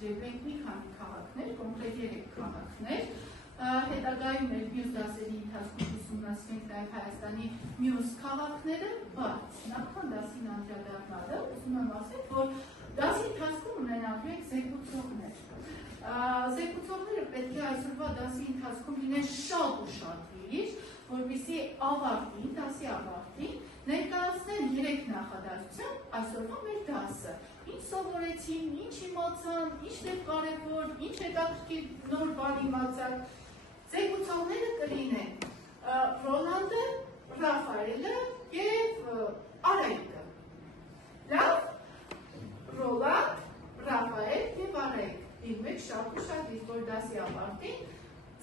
ուսումնասիրել ենք մի քանի քաղաքներ, կոնկրետ 3 քաղաքներ, հետագայում մեր մյուս դասերի ընթացքում ուսումնասիրենք նաև Հայաստանի մյուս քաղաքները, բայց նախքան դասին անդրադառնալը ուզում եմ ասել, որ դասի ընթացքում ունենալու ենք զեկուցողներ։ Զեկուցողները պետք է այսօրվա դասի ընթացքում լինեն շատ ուշադրիր, որպեսզի ավարտին, դասի ավարտին ներկայացնեն 3 նախադասությամբ այսօրվա մեր դասը։ Ինչ սովորեցին, ինչ իմացան, ինչն է կարևոր, ինչ հետաքրքիր նոր բան իմացան։ Զեկուցողները կլինեն Ռոլանդը, Ռաֆայելը և Արայիկը։ Լավ, Ռոլանդ, Ռաֆայել և Արայիկ։ Իր մեջ շատ ուշադրիր, որ դասի ավարտին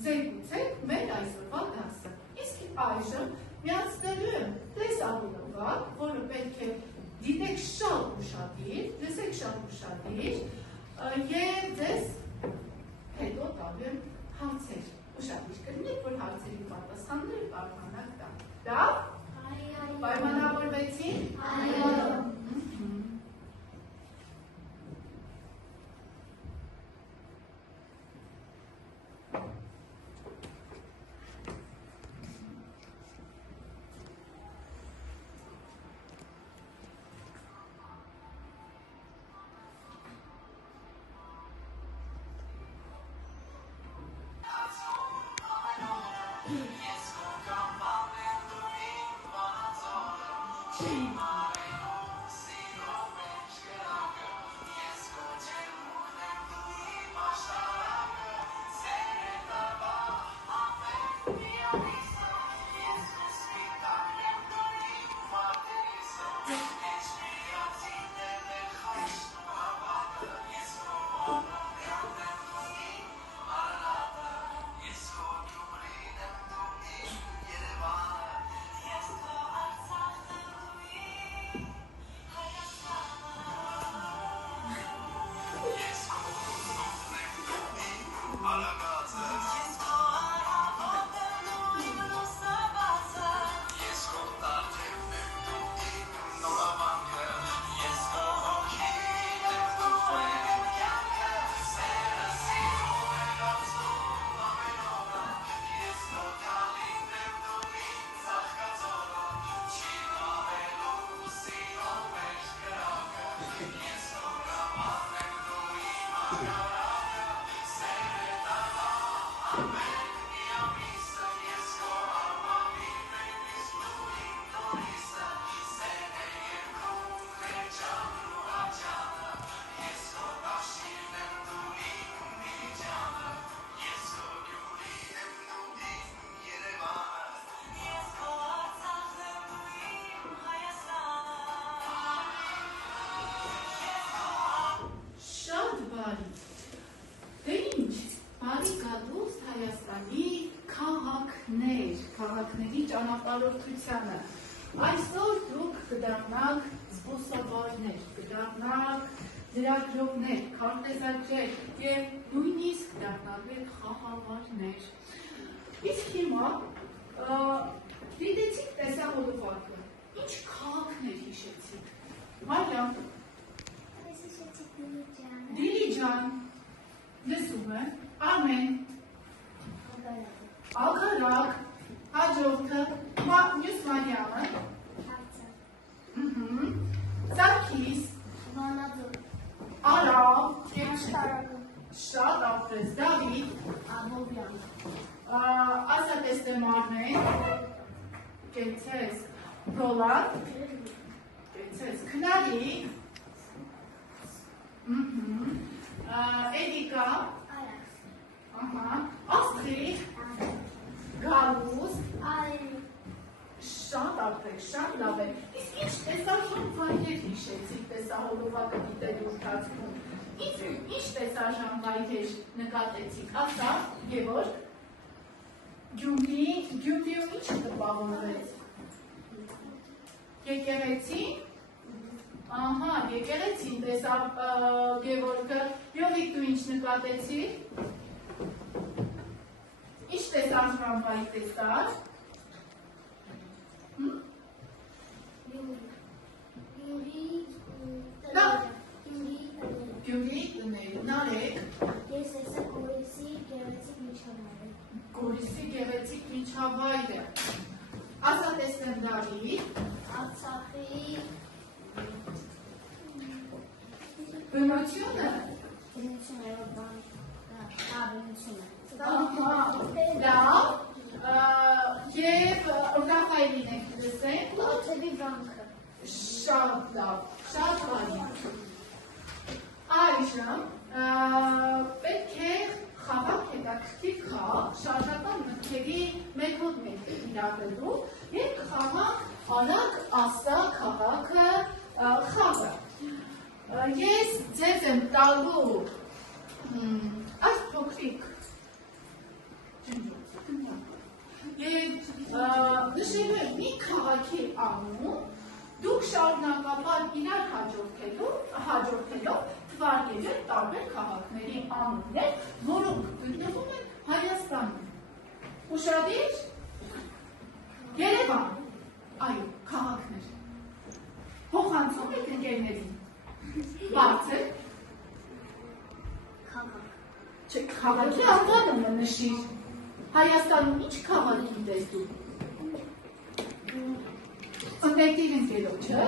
զեկուցեք մեր այսօրվա դասը։ Իսկ այժմ միացնելու եմ տեսահոլովակ, որը պետք է դիտեք շատ ուշադրիր, լսեք շատ ուշադրիր և ձեզ հետո տալու եմ հարցեր։ Ուշադրիր կլինեք, որ հարցերի պատասխանները կարողանաք տալ։ Լավ? Պայմանավորվեցին? Այո։ Քաղաքների ճանապարհորդությանը։ Այսօր դուք կդառնաք զբոսավարներ, կդառնաք լրագրողներ, քարտեզագրեր և նույնիսկ դառնալու եք խաղաղարներ։ Իսկ հիմա դիտեցիք տեսահոլովակը, ինչ քաղաքներ հիշեցիք։ Մարիամ։ Ես հիշեցիք Դիլիջան։ Դիլիջան։ Լսում եմ։ Արմեն։ Ագարակ, հաջորդը, մյուս Մարիամը, Սարգիս, Արավ, շատ ապրես, Դավիթ, ասա տեսնեմ Արմեն, կեցես, Ռոլանդ, կեցես, Քնարիկ, Էդիկա, Աստրիկ, Գալուս, շատ ապրեք, շատ լավ է։ Իսկ ինչ տեսարժան վայրեր հիշեցիք տեսահոլովակը դիտելու ընթացքում։ Ինչ տեսարժան վայրեր նկատեցիք։ Ասա, Գևորգ, Գյումրիում ինչ տպավորվեց։ Եկեղեցի։ Ահա, եկեղեցին տեսա Գևորգը։ Յովիկ, դու ինչ նկատեցիք։ Ինչ տեսարժան վայր տեսար։ Գյումրի տները, Նարեկ։ Ես տեսա Գորիսի գեղեցիկ միջավայրը։ Գորիսի գեղեցիկ միջավայրը։ Ասա տեսնեմ Դավիթ։ Արցախի Բնությունը։ բնությունը Լավ։ Եվ օրգանային ենք լսենք։ Աթևի վանքը։ Շատ լավ, շատ հարյակ։ Այժմ պետք է խաղակ հետաքրքիր խաղ, շարժական մտքերի մեթոդ մենք իրադրելու և խաղանք արագ ասա քաղաքը խաղը։ Ես ձեզ եմ տալու այս փոքրիկ և նշելու եմ մի քաղաքի անուն, դուք շարունակաբար իրար հաջորդելով թվարկել են տարբեր քաղաքների անուններ, որոնք գտնվում են Հայաստանում։ Ուշադիր, Երևան, այո, քաղաքներ։ Փոխանցում եք ընկերներին։ Բարձր։ Չէ, քաղաքի անվանումը նշիր։ Հայաստանում ինչ քաղաք գիտես դու։ Ընկերտիր ընկերոջը։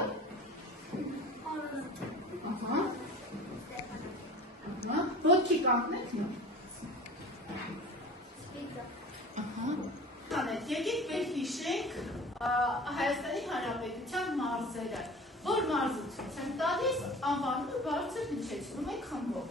Ոտքի կանգնեք նո։ Եկեք պետք հիշենք Հայաստանի Հանրապետության մարզերը, որ մարզը ցույց են տալիս, անվանումը բարձր հնչեցնում եք խմբով։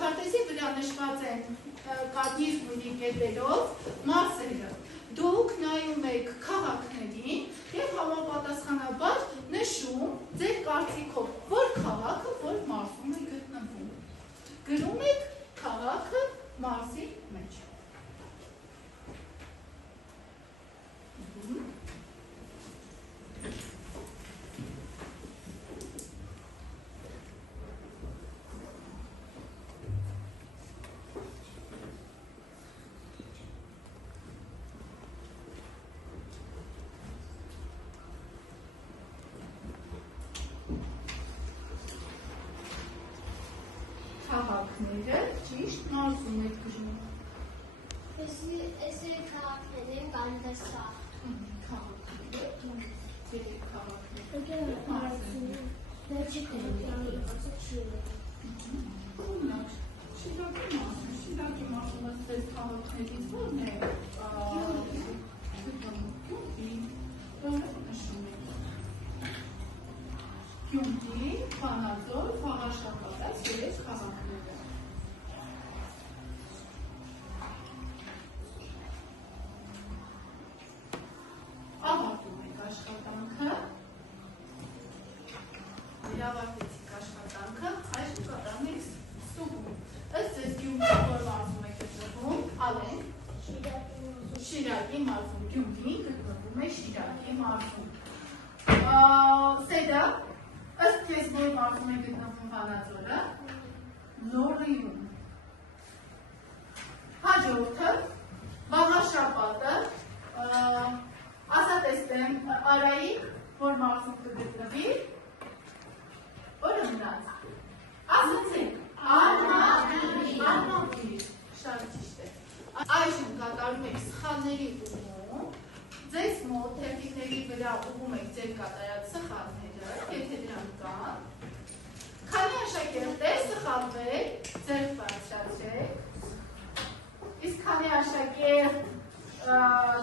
Քարտեզի վրա նշված են կարմիր գույնի կետերով մարզերը։ Դուք նայում եք քաղաքներին և համապատասխանաբար նշում ձեր կարծիքով, որ քաղաքը որ մարզում է գտնվում։ Գրում եք քաղաքը մարզի մեջ։ քաղաքները ճիշտ մարզում եք գրում։ Էսի քաղաքներն են Գանդասա։ Քաղաքները, երեք քաղաքներ։ Շիրակի մարզումը ձեզ քաղաքներից ո՞րն է Գյումրի, Վանաձոր, Վաղաշապատ, այս երեք քաղաքները։ Ավարտում եք աշխատանքը, վերավարտեցիք աշխատանքը, այժմ կատարում եք ստուգում։ Ըստ ձեզ Գյումրի որ մարզում եք գտնվում, Ալեն, Շիրակի մարզում, Գյումրին գտնվում է Շիրակի մարզում։ Սեդա, ըստ քեզ որ մարզում է գտնվում Վանաձորը, Լոռիում։ Հաջորդը, Վաղաշապատը, ասա տեսնեմ Արայիկ, որ մարզում կգտնվի, որը մնաց։ Ասացեք, Արմավիր, շատ ճիշտ է։ Այժմ կատարում եք սխալների ուղում, ձեզ մոտ թերթիկների վրա ուղում եք ձեր կատարած սխալները, եթե դրանք կան։ Քանի աշակերտ է սխալվել, ձեր բարձրացրեք, իսկ քանի աշակերտ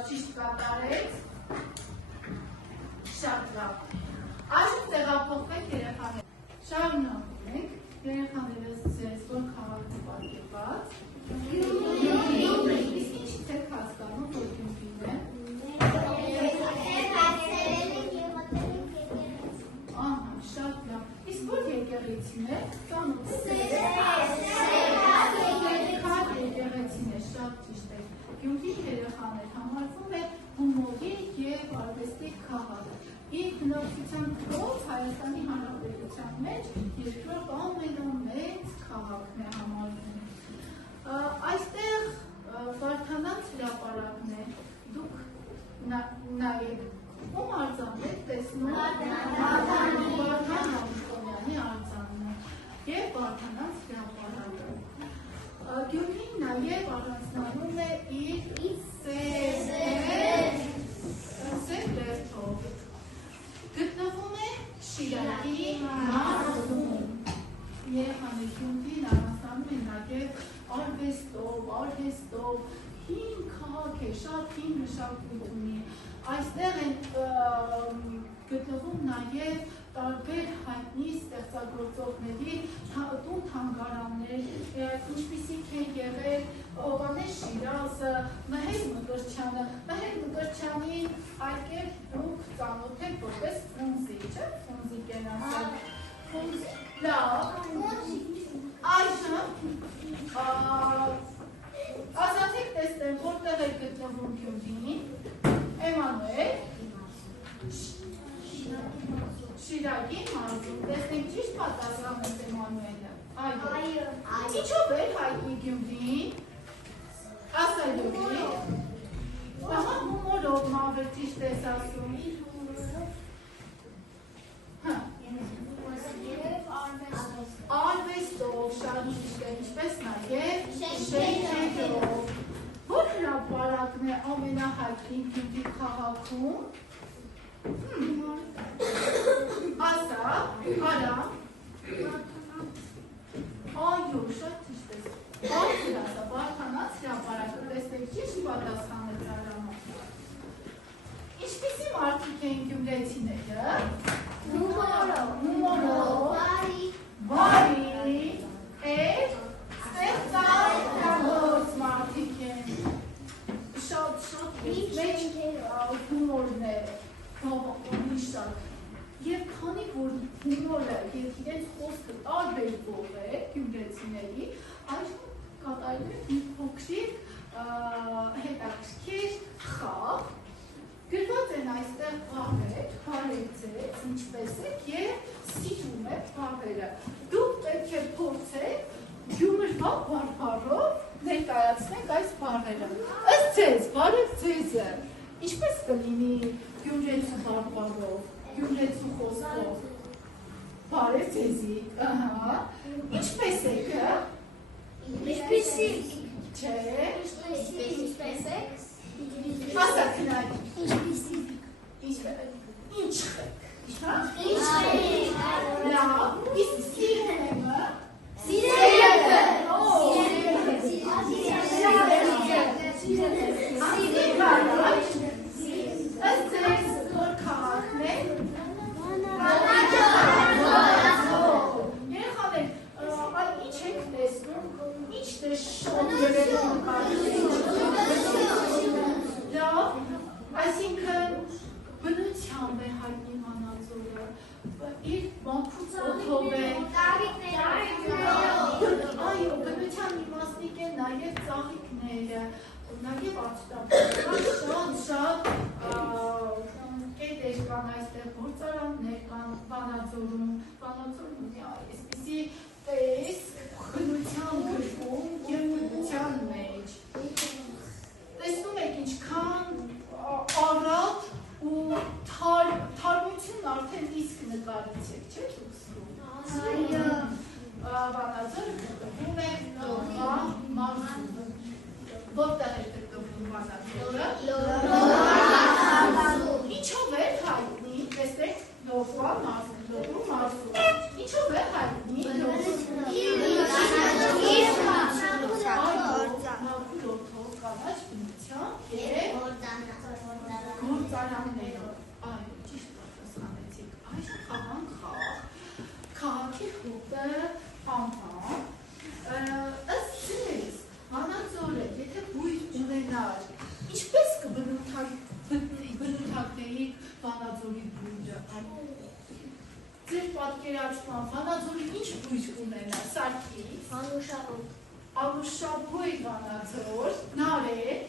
ճիշտ կատարեց, շատ լավ։ Այժմ տեղափոխվեք երեխաներ։ Շարունակում եք, երեխաները ձեզ որ քաղաքն է պատկերված։ Իսկ ինչից եք հասկանում, որ Գյումրին է։ Ահա, շատ լավ։ Իսկ որ եկեղեցին է, եկեղեցին է, շատ ճիշտ է։ Գյումրի երեխաներ համարվում է հումորի և արվեստի քաղաք։ Իր բնակչության քով Հայաստանի Հանրապետության մեջ երկրորդ ամենամեծ քաղաքն է համարվում։ Այստեղ Վարդանանց հրապարակն է, դուք նայեք, ում արձանն եք տեսնում Վարդան Ամուսոնյանի արձանն է և Վարդանանց հրապարակը։ Գյումրին նաև առանձնանում է իր սերբերթով։ Գտնվում է Շիրակի մարզում։ Երեխաներ Գյումրին առանձնանում է նաև արվեստով, արհեստով, հին քաղաք է, շատ հին մշակույթ ունի։ Այստեղ են գտնվում նաև տարբեր հայտնի ստեղծագործողների տուն-թանգարաններ, ինչպիսիք են եղել Հովհաննես Շիրազը, Մհեր Մկրտչյանը։ Մհեր Մկրտչյանին այգել դուք ծանոթ եք որպես Ֆրունզի, չէ՞, Ֆրունզիկ են ասել։ Լավ, այժմ ասացեք տեսնեմ, որտեղ է գտնվում Գյումրին, Էմանուել, Շիրակի մարզում, տեսնենք ճիշտ պատասխանեց Էմանուելը։ Այո։ Ինչով է հայտնի Գյումրին, ասայլովի, ահա հումորով մավեր ճիշտ ես ասում։ Արվեստով, շատ ճիշտ է, ինչպես նաև շենքերով։ Որ հրապարակն է ամենահայտնի Գյումրի քաղաքում։ Ասա, արա։ Այո, շատ ճիշտ ես։ Բարձր ասա, Վարդանանց հրապարակը, տեսնեք ճիշտ պատասխանը դրամը։ Ինչպիսի մարդիկ են գյումրեցիները։ Հումորով, բարի, ստեղծագործ մարդիկ են։ Շատ մեջ հումորն է, շատ։ Եվ քանի որ հումորը և իրենց խոսքը տարբերվող է գյումրեցիների, այժմ կատարում է մի փոքրիկ հետաքրքիր խաղ։ Գրված են այստեղ բառեր, բարեցեք, ինչպես եք և սիրում եք բառերը։ Դուք պետք է փորձեք Գյումրվա բառերով ներկայացնեք այս բառերը։ Ըստ ձեզ, բարև ձեզը, ինչպես կլինի գյումրեցու բառերով, գյումրեցու խոսքով։ Բարև ձեզի, ինչպես եք։ Չէ։ Ասացնար։ Ինչ խեք։ Լավ, իսկ սիրելը։ Ըստ ձեզ որ քաղաքն է։ Երեխաներ, այ ինչ եք տեսնում, ինչ շոտ երևում լավ, այսինքն բնությամբ է հայտնի Վանաձորը, իր ոնքուց օդով է, այո, բնության իմաստիկ է նաև ծաղիկները, նաև աչտապները, շատ կետեր կան այստեղ, գործարաններ կան Վանաձորում ունի այսպիսի տեսք բնության գրկում և բնության մեջ։ Տեսնում եք ինչքան առատ ու թարմություն արդեն իսկ նկարից եք, չէ՞ չուսում։ Վանաձորը գտնվում է Լոռվա մարզում։ Որտեղ է գտնվում Վանաձորը։ Ինչով է հայտնի, տեսեք, Լոռվա մարզում։ Ինչով է հայտնի կանաչ բնության և գործարաններով։ Այո, ճիշտ պատասխանեցիք։ Այս խաղան քաղաքի հոտը անվան։ Ըստ ձեզ, Վանաձորը, եթե բույր ունենար, ինչպես կբնութագրեիք Վանաձորի բույրը։ Ձեր պատկերացման Վանաձորի ինչ բույր ունենա, Սարգիս։ Անուշաբույր Վանաձոր, Նարեկ։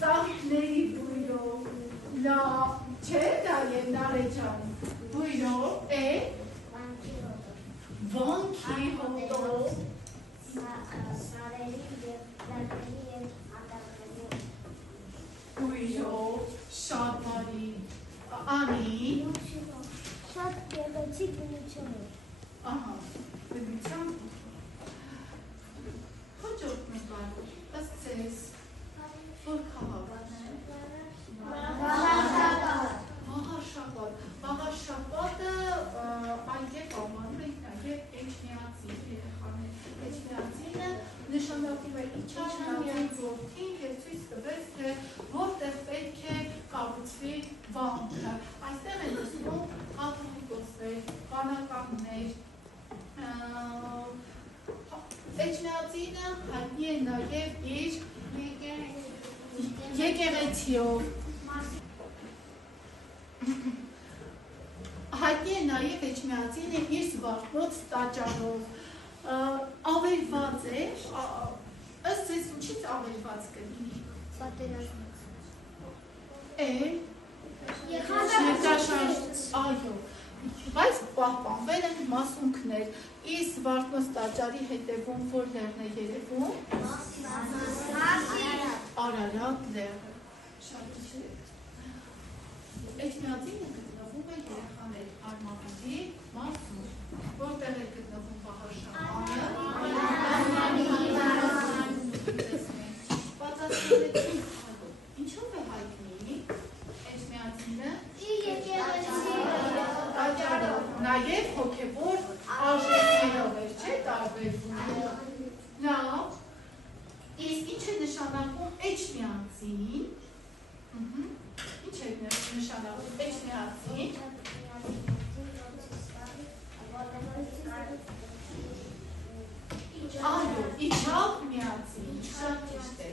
Ծաղիկների բույրով, չէ, դա և Նարեջան, բույրով, վանքի հոտով, բույրով, շատ բարի, Անի։ Շատ գեղեցիկ բնություն է։ Ահա, բնությամբ։ Հաջորդ նկար, ըստ ձեզ, որ քաղաքն է։ Վաղարշապատը այդեղ անվանում ենք նաև Էջմիածին երեխաներ։ Էջմիածինը նշանակում է Իջմիածին որդին և ցույց տվեց, թե որտեղ պետք է կառուցվի վանքը։ Այստեղ են նստում կաթողիկոսներ, վանականներ։ Էջմիածինը հայտնի է նաև իր եկեղեցիով։ Հայտնի է նաև Էջմիածինը իր զվարթնոց տաճարով։ Ավերված է, ըստ ձեզ ինչից ավերված կլինի։ Պատերազմից։ Այո, բայց պահպանվել են մասունքներ։ Իսկ Զվարթնոց տաճարի հետևում որ լեռն է երևում։ Արարատ լեռը։ Շատ ճիշտ։ Էջմիածինը գտնվում է երեխաներ Արմավիրի մարզում, որտեղ է գտնվում Վաղարշապանը։ Պատասխանեցին, ինչով է հայտնի Էջմիածինը։ Նաև հոգևոր արժեքներով էր, չէ՞ տարբերվում։ Լավ, իսկ ինչ է նշանակում Էջմիածին։ Ինչ է նշանակում Էջմիածին։ Այո, իջավ միածին, շատ ճիշտ է։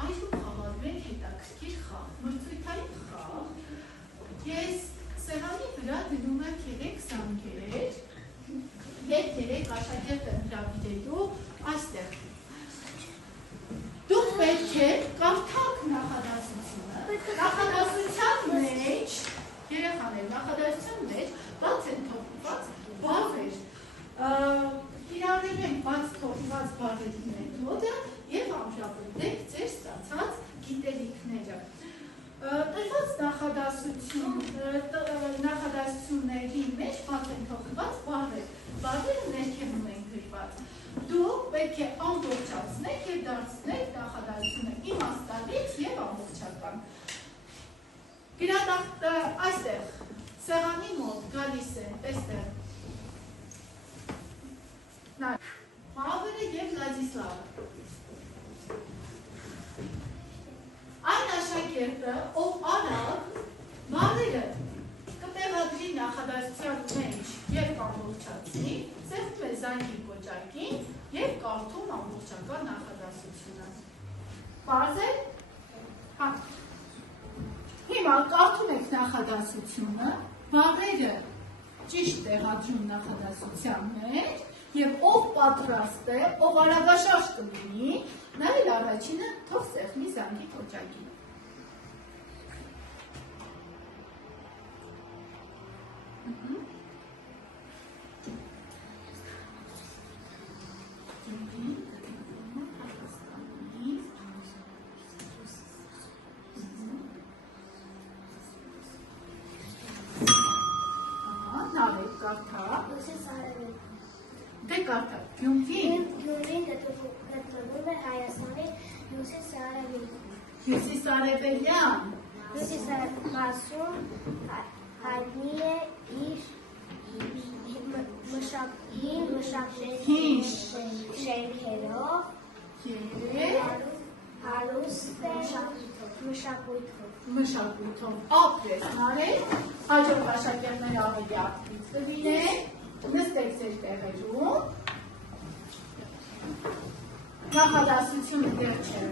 Այսօր խաղալու ենք հետաքրքիր խաղ, մրցույթային խաղ։ Ես սեղանի վրա դնում եմ 3 զանգեր և 3 աշակերտ եմ հրավիրելու այստեղ։ Դուք պետք է կարդաք նախադասությունը։ Նախադասության մեջ, երեխաներ, նախադասության մեջ բաց են թողնված բառեր։ Կիրառելու ենք բաց թողնված բառերի մեթոդը և ամրապնդենք ձեր ստացած գիտելիքները։ Տրված նախադասությունների մեջ բաց են թողնված բառեր։ Բառերը ներքևում են գրված։ Դուք պետք է ամբողջացնեք եւ դարձնեք նախադասությունը իմաստալից եւ ամբողջական։ Գրադախտը այստեղ սեղանի մոտ գալիս են, տեսեք։ Պավելը եւ Վլադիսլավը։ Այն աշակերտը, ով արագ բառերը կտեղադրի նախադասության մեջ եւ ամբողջացնի, ծեծում է զանգի կոճակին եւ կարդում ամբողջական նախադասությունը։ Պարզ է։ Հա։ Հիմա կարդում եք նախադասությունը, բառերը ճիշտ տեղադրում նախադասության մեջ եւ ով պատրաստ է, ով արագաշարժ կլինի, նա էլ առաջինը թող սեղմի զանգի կոճակին։ Դե կարդա, Գյումրին գտնվում է Հայաստանի հյուսիս-արևելյան։ Հյուսիս-արևելյան։ Հյուսիս-մասում հայտնի է իր մշակութային շենքերով և հարուստ է մշակույթով ապրես Նարեկ, հաջորդ աշակերտները ավելի ակտիվ կլինեն, նստեք ձեր տեղերում, նախադասությունը դեռ չէ։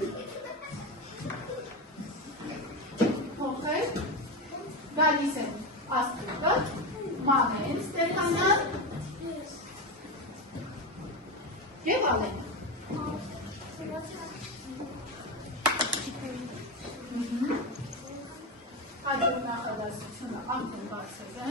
Փոխեք, գալիս են Աստղիկը, Մանեն Ստեփանյան և Ալենը։ Հաջորդ նախադասությունը արդեն բարձր է։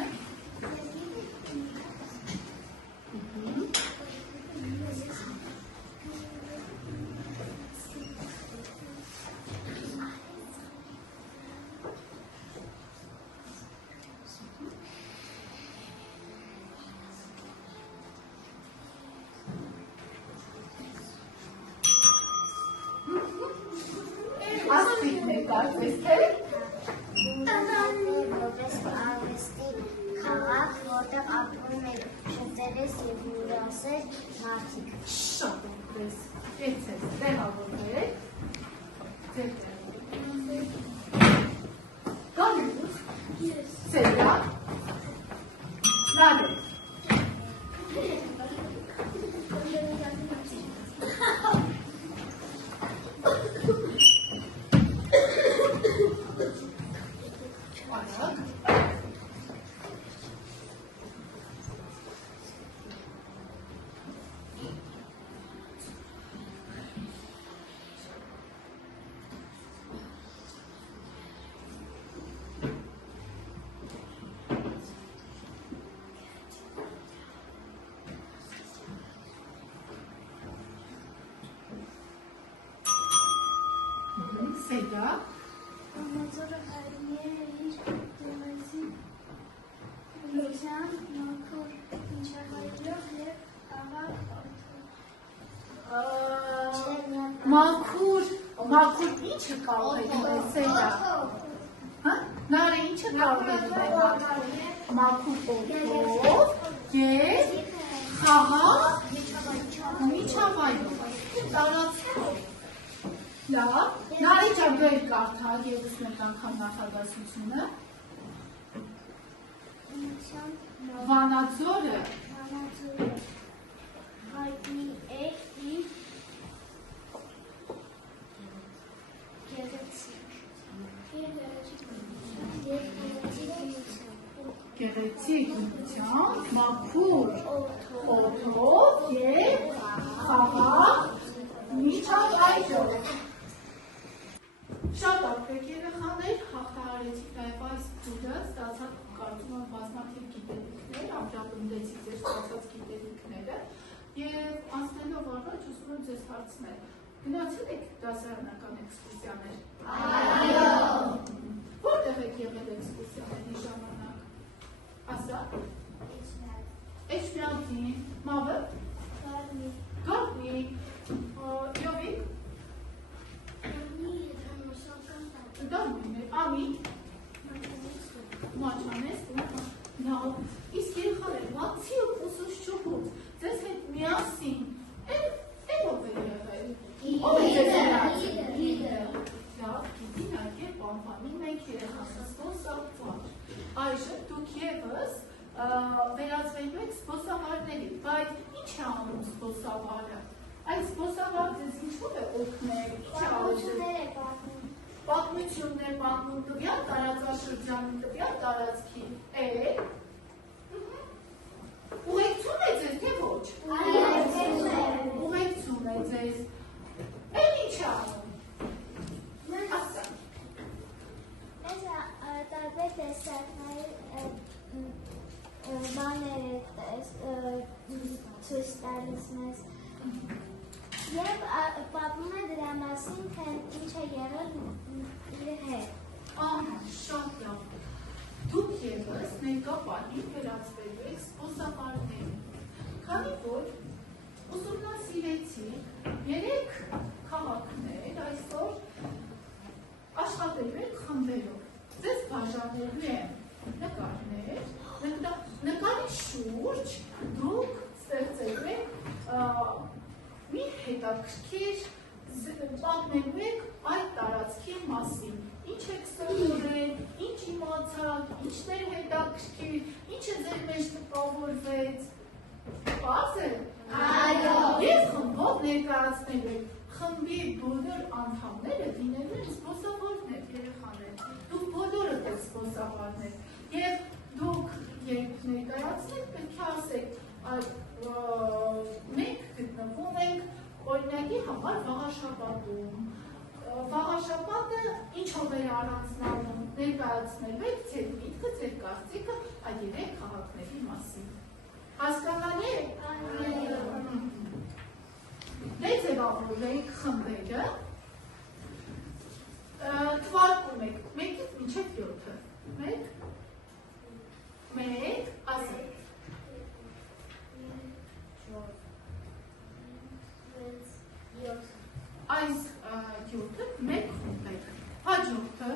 Աստղիկն է կարծես թե։ Քաղաք, որտեղ ապրում են շատերես և հյուրասեր մարդիկ։ Շատ ուղղես, եթես, տեղավորվեք, ձեր տեղավորվեք, գանուղ, սերյակ, նարեկ, սերյակ, Ամազորը հայտնի է իր դեմեցի լության, մաքուր ինչահայրով և ավակ մաքուր ինչը կարող է դնել սերյակ, նարը ինչը կարող է դնել մաքուր օդով և խաղաղ միջավայրով, տարածքով։ Լավ, նարի ջան վեր կարդալ ևս մեկ անգամ նախադասությունը։ Վանաձորը հայտնի է իր գեղեցիկ բնությամբ, մաքուր օդով և խաղաղ միջավայրով։ Շատ ապրեք երեխաներ, հաղթահարեցիք նաև այս փուլը, ստացած կարծում եմ բազմաթիվ գիտելիքներ, ամրապնդեցիք ձեր ստացած գիտելիքները և անցնելով առաջ ուզում եմ ձեզ հարցնել, գնացել եք դասարանական էքսկուրսիաներ։ Այո։ Որտեղ եք եղել էքսկուրսիաների ժամանակ։ Ասա։ զգանում եք, ամի, մաչանես, լավ, իսկ երեխաներ, բացի ուսուց չուխուց, ձեզ հետ միասին, ով է եղել, ով է ձեզ հրացել, լավ, գիտին այգե պանպանում եք երեխաս զբոսավար, այժմ դուք ևս վերածվելու եք զբոսավարների, բայց ինչ է անում զբոսավարը, այս զբոսավարը ձեզ ինչով է օգնել, պատմություններ պատմում տվյալ տարածաշրջանի տվյալ տարածքի, ուղեկցում է ձեզ, թե ոչ, ուղեկցում է ձեզ, ինչ է անում, ասա, տարբեր տեսակներ բաներ ցույց տալիս մեզ եւ պատմում է դրա մասին, թե ինչ է եղել իր հետ։ Շատ լավ։ Դուք ևս ներկա պահին վերածվելու եք զբոսավարների, քանի որ ուսումնասիրեցիք 3 քաղաքներ այսօր աշխատելու եք խմբերով։ Ձեզ բաժանելու են նկարներ, նկարի շուրջ դուք ստեղծելու եք մի հետաքրքիր պատմելու եք այդ տարածքի մասին, ինչ եք սովորել, ինչ իմացաք, ինչներ հետաքրքիր, ինչը ձեր մեջ տպավորվեց, պարզ է։ Եվ խմբով ներկայացնելու եք, խմբի բոլոր անդամները լինելու են զբոսավարներ, երեխաներ, դուք բոլորդ եք զբոսավարներ, եւ դուք երբ ներկայացնեք, պետք է ասեք, մենք գտնվում ենք օրինակի համար Վաղաշաբաթում, Վաղաշաբաթը ինչով է առանձնանում, ներկայացնելու եք ձեր միտքը, ձեր կարծիքը այդ 3 քաղաքների մասին։ Հասկանալի է։ Դե ձևավորվենք խմբերը, թվարկում եք 1-ից մինչև 7-ը, 1, ասեք։ Այս 7-ը 1 խումբ եք, հաջորդը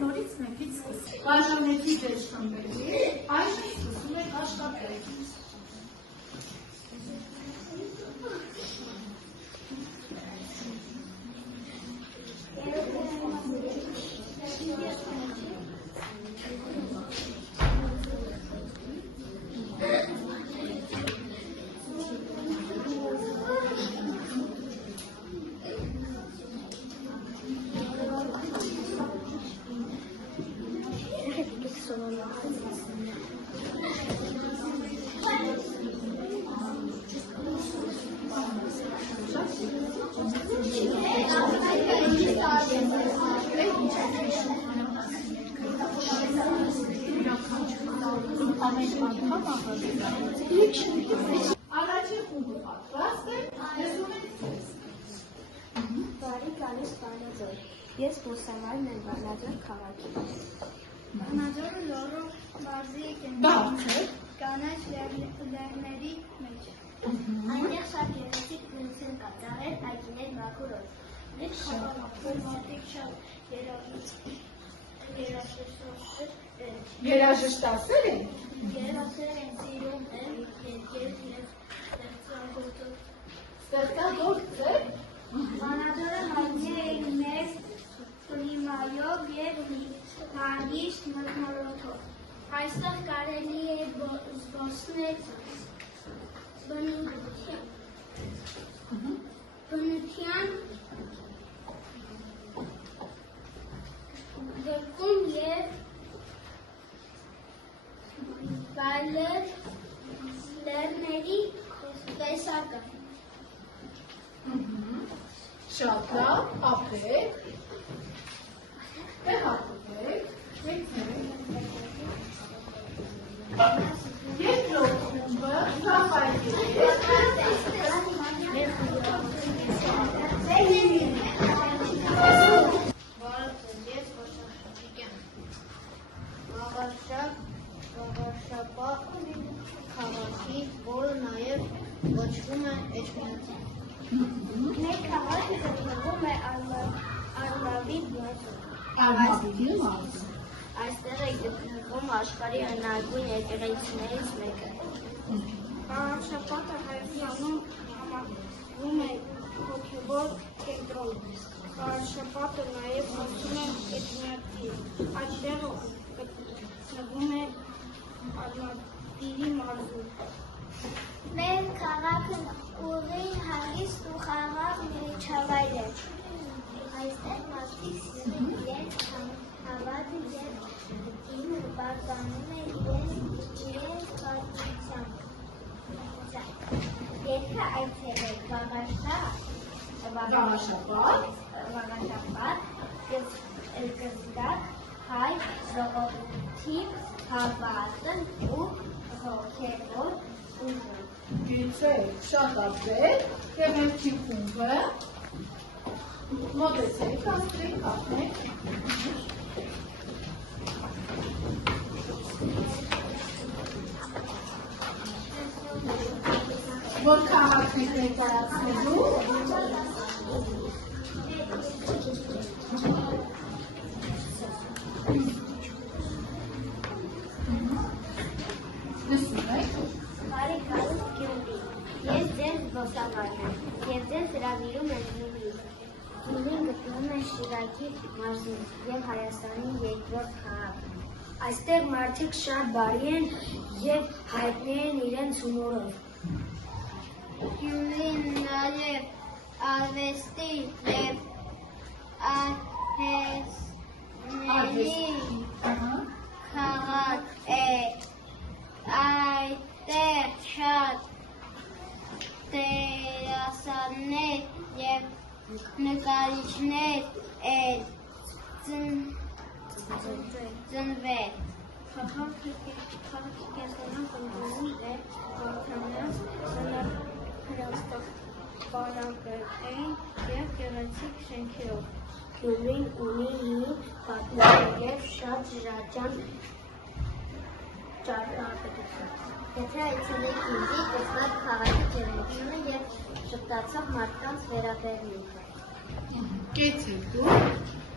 նորից 1-ից սկսեք, բաժանեցի ձեր խմբերի, այժմ սկսում եք աշխատել։ Առաջին խումբը պատրաստ է, լսում եք ձեզ։ Բարի գալիս Վանաձոր։ Ես զբոսավարն եմ Վանաձոր քաղաքի։ Վանաձորը լոռու մարզի Բարձր։ կանաչ լեռների մեջ։ Այնտեղ շատ գեղեցիկ բնություն կա, ծառեր, այգիներ, մաքուր օր։ Մեծ քաղաքում մարդիկ շատ Երաժշտասեր են։ երաժշտասեր են, սիրում են երկեր և Ստեղծագործեր։ Վանաձորը հայտնի է իր մեծ կլիմայով և հանգիստ մթնոլորտով։ Այստեղ կարելի է զբոսնել բնության դեպքում և վայելել լեռների տեսակը։ Շատ լավ, ապրեք, տեղատվեք, երկրորդ խումբը Վաղաշապա քաղաքի, որը նաև կոչվում է Էջմիածին։ Մեր քաղաքը գտնվում է Արմավիրի մարզը։ Այստեղ է գտնվում աշխարհի հնագույն եկեղեցիներից մեկը։ Արարչապատը հայերենում համարվում է հոգևոր կենտրոն։ Արարչապատը նաև ասում է էթնոթի։ Այստեղ գտնվում է Արմավիրի մարզում։ Մեր քաղաքն ուղիղ հանգիստ ու խաղաղ միջավայր է։ Այստեղ մարդիկ սիրում իրենց հավատը և պահպանում է իրենց պատմությամբ։ Եթե այցելեք Վաղաշապատ, կզգաք հայ ժողովրդի հավատն ու հոգևոր ուժը։ Գիտեք, շատ ապրեք, և երկի խումբը, մոտեցեք, աստրեք, կապնեք։ Որ քաղաքն եք ներկայացնելու, լսում եք։ Բարի գալուս Գյումրի, ես ձեր զբոսավարն եմ, և ձեզ հրավիրում եմ Գյումրի։ Գյումրին գտնվում է Շիրակի մարզում և Հայաստանի երկրորդ քաղաքը։ Այստեղ մարդիկ շատ բարի են և հայտնի են իրենց հումորով։ Գյումրին նաև արվեստի և արհեստների քաղաք է։ Այդտեղ շատ դերասաններ և նկարիչներ են ծնվել։ Քաղաքի կենտրոնում գտնվում է Վարդանանց հրապարակային և գեղեցիկ շենքերով։ Գյումրին ունի մի պատմություն և շատ ժառանգության ճարտարապետություն։ Եթե այցելեք Գյումրի, կզգաք քաղաքի ջերմությունը և ժպտացող մարդկանց վերաբերմունքը։ Կեցեք դուք։